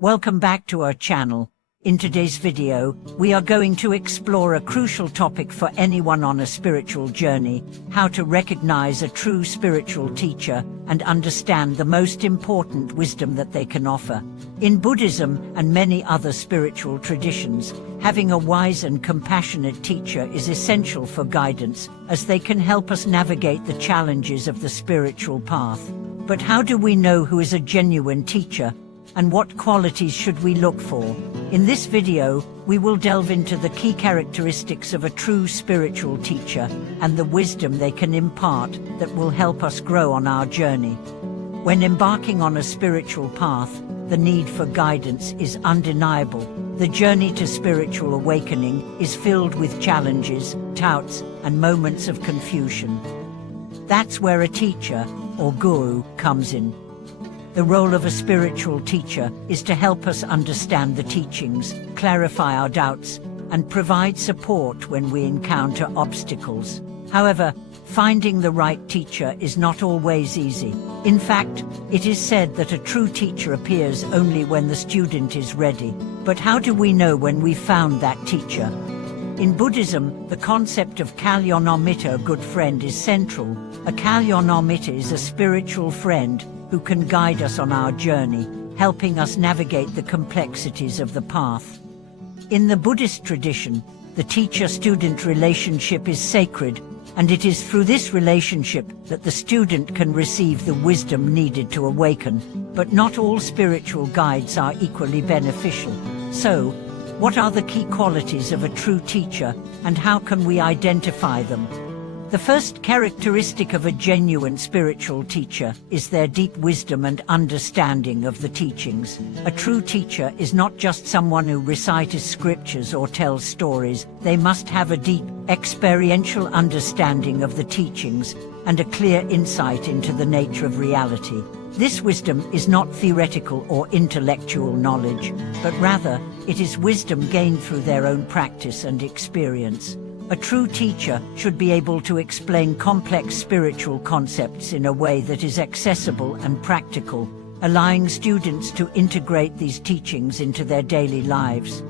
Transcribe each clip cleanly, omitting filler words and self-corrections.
Welcome back to our channel. In today's video, we are going to explore a crucial topic for anyone on a spiritual journey: how to recognize a true spiritual teacher and understand the most important wisdom that they can offer. In Buddhism and many other spiritual traditions, having a wise and compassionate teacher is essential for guidance, as they can help us navigate the challenges of the spiritual path. But how do we know who is a genuine teacher? And what qualities should we look for? In this video, we will delve into the key characteristics of a true spiritual teacher and the wisdom they can impart that will help us grow on our journey. When embarking on a spiritual path, the need for guidance is undeniable. The journey to spiritual awakening is filled with challenges, doubts, and moments of confusion. That's where a teacher, or guru, comes in. The role of a spiritual teacher is to help us understand the teachings, clarify our doubts, and provide support when we encounter obstacles. However, finding the right teacher is not always easy. In fact, it is said that a true teacher appears only when the student is ready. But how do we know when we've found that teacher? In Buddhism, the concept of Kalyanamitta, a good friend, is central. A Kalyanamitta is a spiritual friend who can guide us on our journey, helping us navigate the complexities of the path. In the Buddhist tradition, the teacher-student relationship is sacred, and it is through this relationship that the student can receive the wisdom needed to awaken. But not all spiritual guides are equally beneficial. So, what are the key qualities of a true teacher, and how can we identify them? The first characteristic of a genuine spiritual teacher is their deep wisdom and understanding of the teachings. A true teacher is not just someone who recites scriptures or tells stories. They must have a deep, experiential understanding of the teachings and a clear insight into the nature of reality. This wisdom is not theoretical or intellectual knowledge, but rather, it is wisdom gained through their own practice and experience. A true teacher should be able to explain complex spiritual concepts in a way that is accessible and practical, allowing students to integrate these teachings into their daily lives.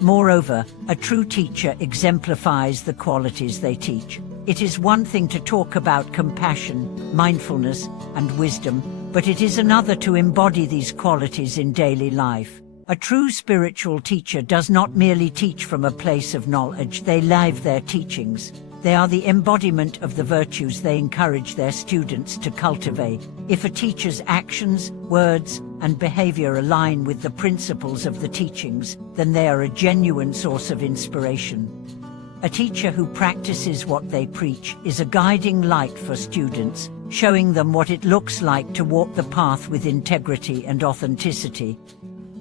Moreover, a true teacher exemplifies the qualities they teach. It is one thing to talk about compassion, mindfulness, and wisdom, but it is another to embody these qualities in daily life. A true spiritual teacher does not merely teach from a place of knowledge. They live their teachings. They are the embodiment of the virtues they encourage their students to cultivate. If a teacher's actions, words, and behavior align with the principles of the teachings, then they are a genuine source of inspiration. A teacher who practices what they preach is a guiding light for students, showing them what it looks like to walk the path with integrity and authenticity.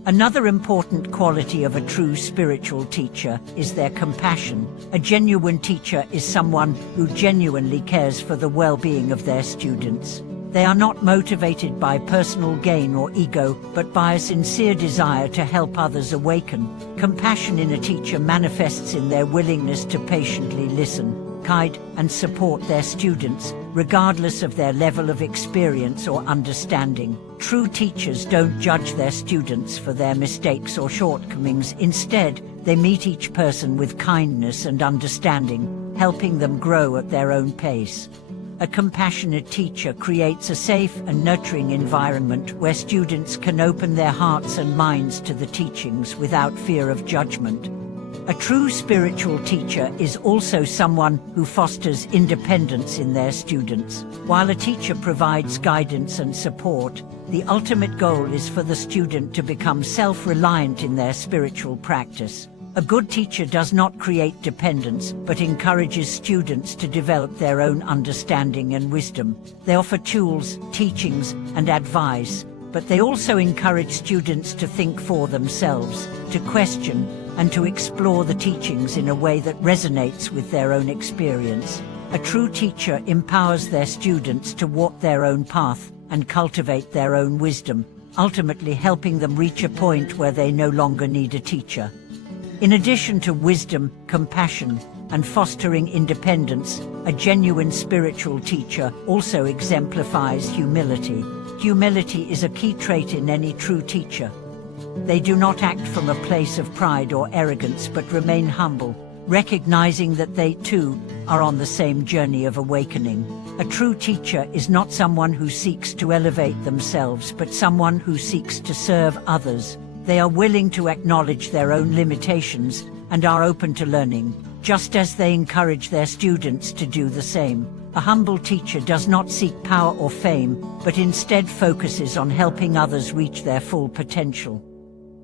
Another important quality of a true spiritual teacher is their compassion. A genuine teacher is someone who genuinely cares for the well-being of their students. They are not motivated by personal gain or ego, but by a sincere desire to help others awaken. Compassion in a teacher manifests in their willingness to patiently listen, guide, and support their students, regardless of their level of experience or understanding. True teachers don't judge their students for their mistakes or shortcomings. Instead, they meet each person with kindness and understanding, helping them grow at their own pace. A compassionate teacher creates a safe and nurturing environment where students can open their hearts and minds to the teachings without fear of judgment. A true spiritual teacher is also someone who fosters independence in their students. While a teacher provides guidance and support, the ultimate goal is for the student to become self-reliant in their spiritual practice. A good teacher does not create dependence, but encourages students to develop their own understanding and wisdom. They offer tools, teachings, and advice, but they also encourage students to think for themselves, to question, and to explore the teachings in a way that resonates with their own experience. A true teacher empowers their students to walk their own path and cultivate their own wisdom, ultimately helping them reach a point where they no longer need a teacher. In addition to wisdom, compassion, and fostering independence, a genuine spiritual teacher also exemplifies humility. Humility is a key trait in any true teacher. They do not act from a place of pride or arrogance but remain humble, recognizing that they too are on the same journey of awakening. A true teacher is not someone who seeks to elevate themselves but someone who seeks to serve others. They are willing to acknowledge their own limitations and are open to learning, just as they encourage their students to do the same. A humble teacher does not seek power or fame, but instead focuses on helping others reach their full potential.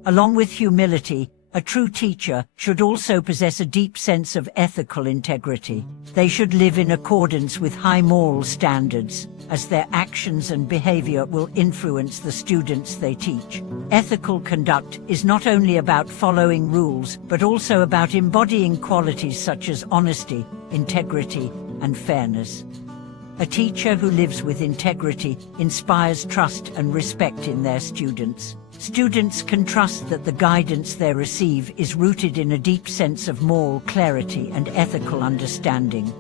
Along with humility, a true teacher should also possess a deep sense of ethical integrity. They should live in accordance with high moral standards, as their actions and behavior will influence the students they teach. Ethical conduct is not only about following rules, but also about embodying qualities such as honesty, integrity, and fairness. A teacher who lives with integrity inspires trust and respect in their students. Students can trust that the guidance they receive is rooted in a deep sense of moral clarity and ethical understanding.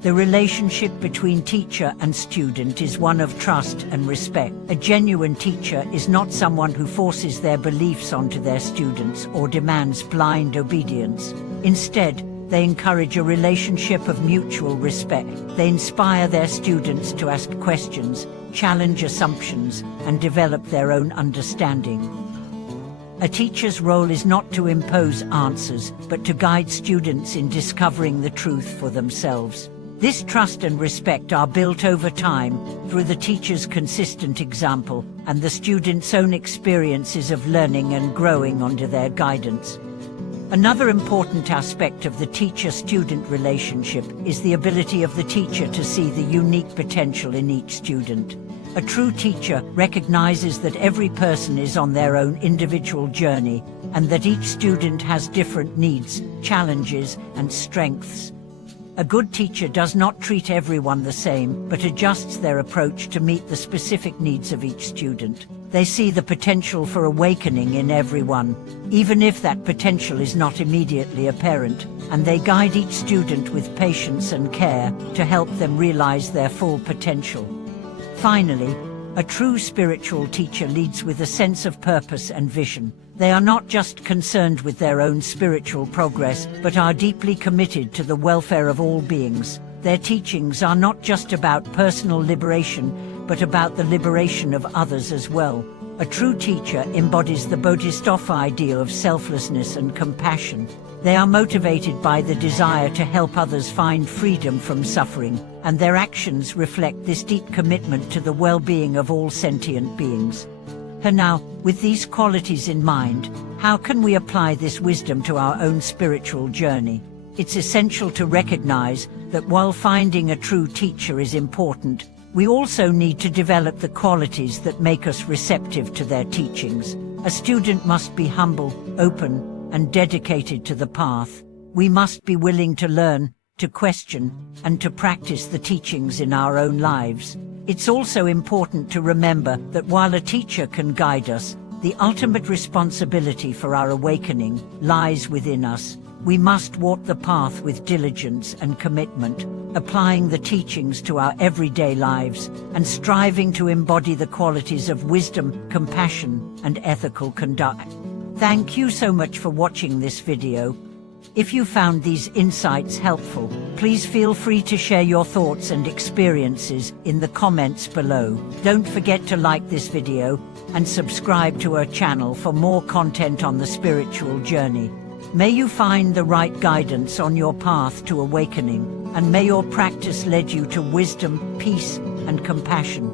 The relationship between teacher and student is one of trust and respect. A genuine teacher is not someone who forces their beliefs onto their students or demands blind obedience. Instead, they encourage a relationship of mutual respect. They inspire their students to ask questions, challenge assumptions, and develop their own understanding. A teacher's role is not to impose answers, but to guide students in discovering the truth for themselves. This trust and respect are built over time through the teacher's consistent example and the student's own experiences of learning and growing under their guidance. Another important aspect of the teacher-student relationship is the ability of the teacher to see the unique potential in each student. A true teacher recognizes that every person is on their own individual journey and that each student has different needs, challenges, and strengths. A good teacher does not treat everyone the same, but adjusts their approach to meet the specific needs of each student. They see the potential for awakening in everyone, even if that potential is not immediately apparent, and they guide each student with patience and care to help them realize their full potential. Finally, a true spiritual teacher leads with a sense of purpose and vision. They are not just concerned with their own spiritual progress, but are deeply committed to the welfare of all beings. Their teachings are not just about personal liberation, but about the liberation of others as well. A true teacher embodies the Bodhisattva ideal of selflessness and compassion. They are motivated by the desire to help others find freedom from suffering, and their actions reflect this deep commitment to the well-being of all sentient beings. And now, with these qualities in mind, how can we apply this wisdom to our own spiritual journey? It's essential to recognize that while finding a true teacher is important, we also need to develop the qualities that make us receptive to their teachings. A student must be humble, open, and dedicated to the path. We must be willing to learn, to question, and to practice the teachings in our own lives. It's also important to remember that while a teacher can guide us, the ultimate responsibility for our awakening lies within us. We must walk the path with diligence and commitment, applying the teachings to our everyday lives and striving to embody the qualities of wisdom, compassion, and ethical conduct. Thank you so much for watching this video. If you found these insights helpful, please feel free to share your thoughts and experiences in the comments below. Don't forget to like this video and subscribe to our channel for more content on the spiritual journey. May you find the right guidance on your path to awakening, and may your practice lead you to wisdom, peace, and compassion.